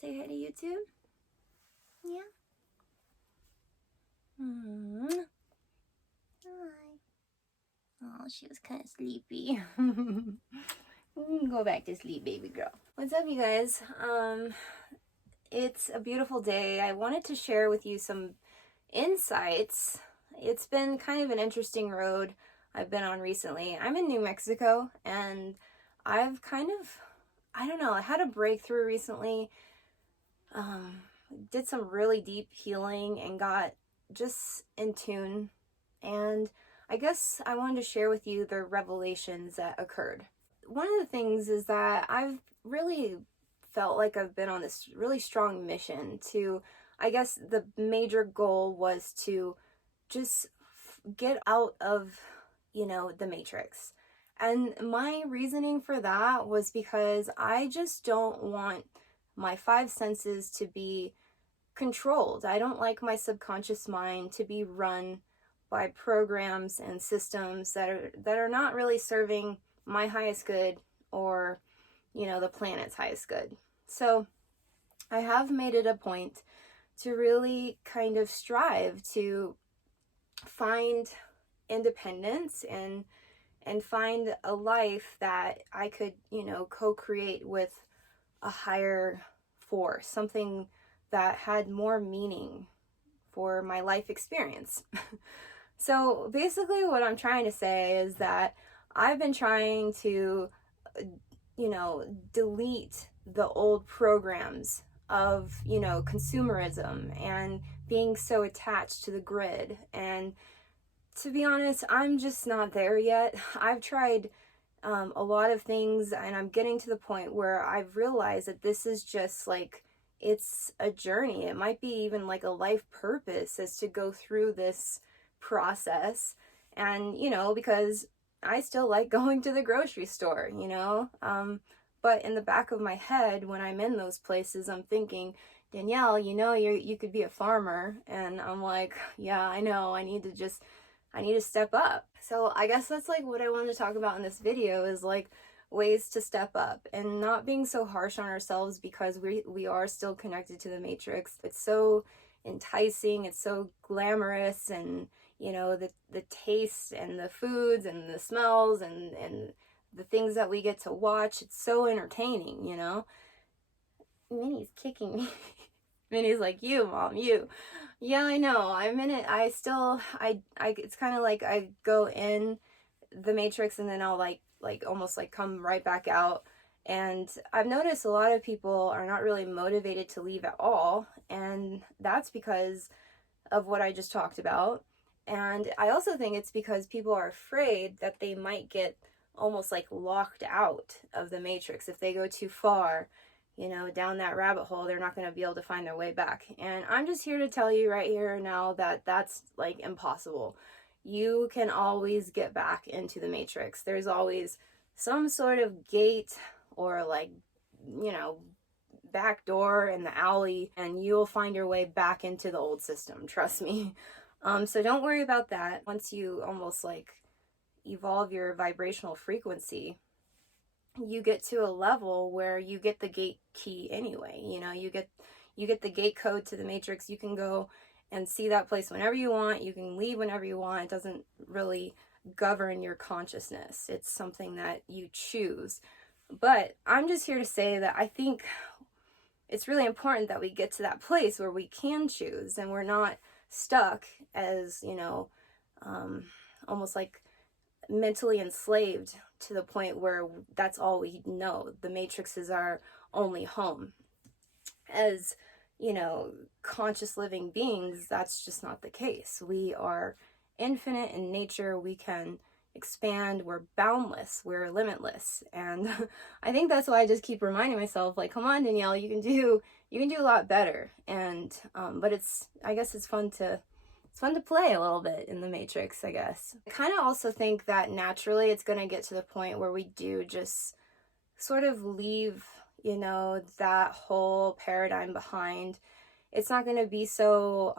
Say hi to YouTube. Yeah. Hi. Oh, she was kind of sleepy. Go back to sleep, baby girl. What's up, you guys? It's a beautiful day. I wanted to share with you some insights. It's been kind of an interesting road I've been on recently. I'm in New Mexico, and I've kind of, I don't know, I had a breakthrough recently. Did some really deep healing and got just in tune. And I guess I wanted to share with you the revelations that occurred. One of the things is that I've really felt like I've been on this really strong mission to, I guess the major goal was to just get out of, the matrix. And my reasoning for that was because I just don't want my five senses to be controlled. I don't like my subconscious mind to be run by programs and systems that are not really serving my highest good or, the planet's highest good. So I have made it a point to really kind of strive to find independence and find a life that I could, co-create with a higher force, something that had more meaning for my life experience. So basically what I'm trying to say is that I've been trying to, delete the old programs of, consumerism and being so attached to the grid. And to be honest, I'm just not there yet. I've tried a lot of things, and I'm getting to the point where I've realized that this is just like, it's a journey. It might be even like a life purpose is to go through this process. And, because I still like going to the grocery store, but in the back of my head, when I'm in those places, I'm thinking, Danielle, you could be a farmer. And I'm like, yeah, I know, I need to step up. So I guess that's like what I wanted to talk about in this video is like ways to step up and not being so harsh on ourselves because we are still connected to the matrix. It's so enticing, it's so glamorous, and the taste and the foods and the smells and the things that we get to watch, it's so entertaining, Minnie's kicking me. Minnie's like, you, Mom, you. Yeah, I know. I'm in it. I still, it's kind of like I go in the matrix and then I'll like almost like come right back out. And I've noticed a lot of people are not really motivated to leave at all. And that's because of what I just talked about. And I also think it's because people are afraid that they might get almost like locked out of the matrix if they go too far, down that rabbit hole. They're not going to be able to find their way back. And I'm just here to tell you right here now that that's like impossible. You can always get back into the matrix. There's always some sort of gate or like, back door in the alley, and you'll find your way back into the old system. Trust me. So don't worry about that. Once you almost like evolve your vibrational frequency, you get to a level where you get the gate key anyway. You get the gate code to the matrix. You can go and see that place whenever you want. You can leave whenever you want. It doesn't really govern your consciousness. It's something that you choose. But I'm just here to say that I think it's really important that we get to that place where we can choose and we're not stuck as, almost like mentally enslaved to the point where that's all we know. The matrix is our only home. As, conscious living beings, that's just not the case. We are infinite in nature. We can expand. We're boundless. We're limitless. And I think that's why I just keep reminding myself, like, come on, Danielle, you can do a lot better. And but I guess it's fun to play a little bit in the matrix, I guess. I kind of also think that naturally it's going to get to the point where we do just sort of leave, that whole paradigm behind. It's not going to be so,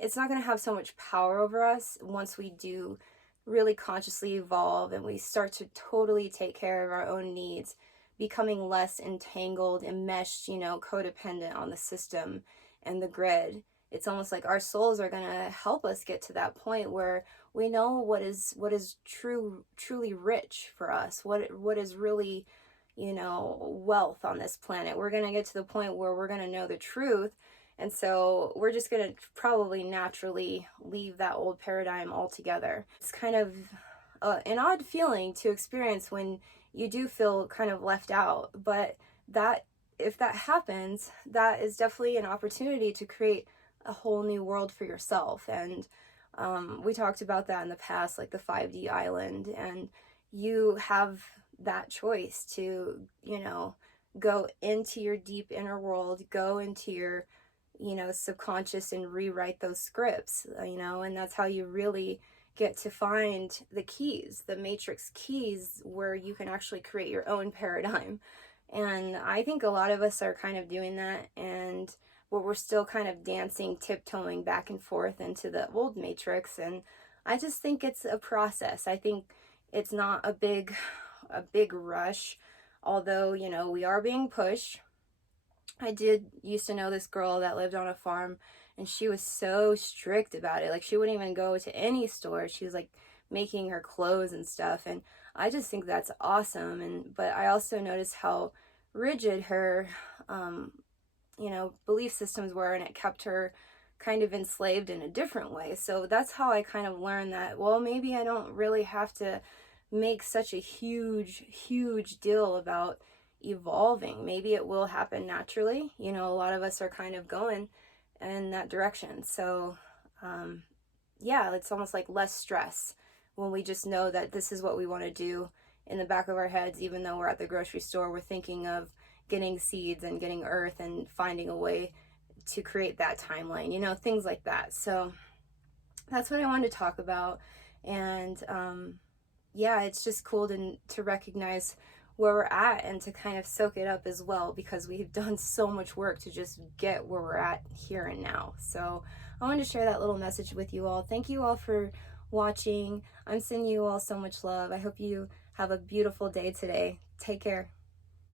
it's not going to have so much power over us once we do really consciously evolve and we start to totally take care of our own needs. becoming less entangled, enmeshed, codependent on the system and the grid. It's almost like our souls are going to help us get to that point where we know what is truly rich for us, what is really, wealth on this planet. We're going to get to the point where we're going to know the truth. And so we're just going to probably naturally leave that old paradigm altogether. It's kind of an odd feeling to experience when you do feel kind of left out, but that if that happens, that is definitely an opportunity to create a whole new world for yourself. And we talked about that in the past, like the 5D island, and you have that choice to, go into your deep inner world, go into your, subconscious and rewrite those scripts, and that's how you really get to find the keys, the matrix keys, where you can actually create your own paradigm. And I think a lot of us are kind of doing that, and we're still kind of dancing, tiptoeing back and forth into the old matrix. And I just think it's a process. I think it's not a big rush, although, we are being pushed. I did used to know this girl that lived on a farm, and she was so strict about it. Like, she wouldn't even go to any store. She was like making her clothes and stuff, and I just think that's awesome. But I also noticed how rigid her belief systems were, and it kept her kind of enslaved in a different way. So that's how I kind of learned that, well, maybe I don't really have to make such a huge deal about evolving. Maybe it will happen naturally. A lot of us are kind of going in that direction. So yeah, it's almost like less stress when we just know that this is what we want to do in the back of our heads. Even though we're at the grocery store, we're thinking of getting seeds and getting earth and finding a way to create that timeline, things like that. So that's what I wanted to talk about. And yeah, it's just cool to recognize where we're at and to kind of soak it up as well, because we've done so much work to just get where we're at here and now. So I wanted to share that little message with you all. Thank you all for watching. I'm sending you all so much love. I hope you have a beautiful day today. Take care.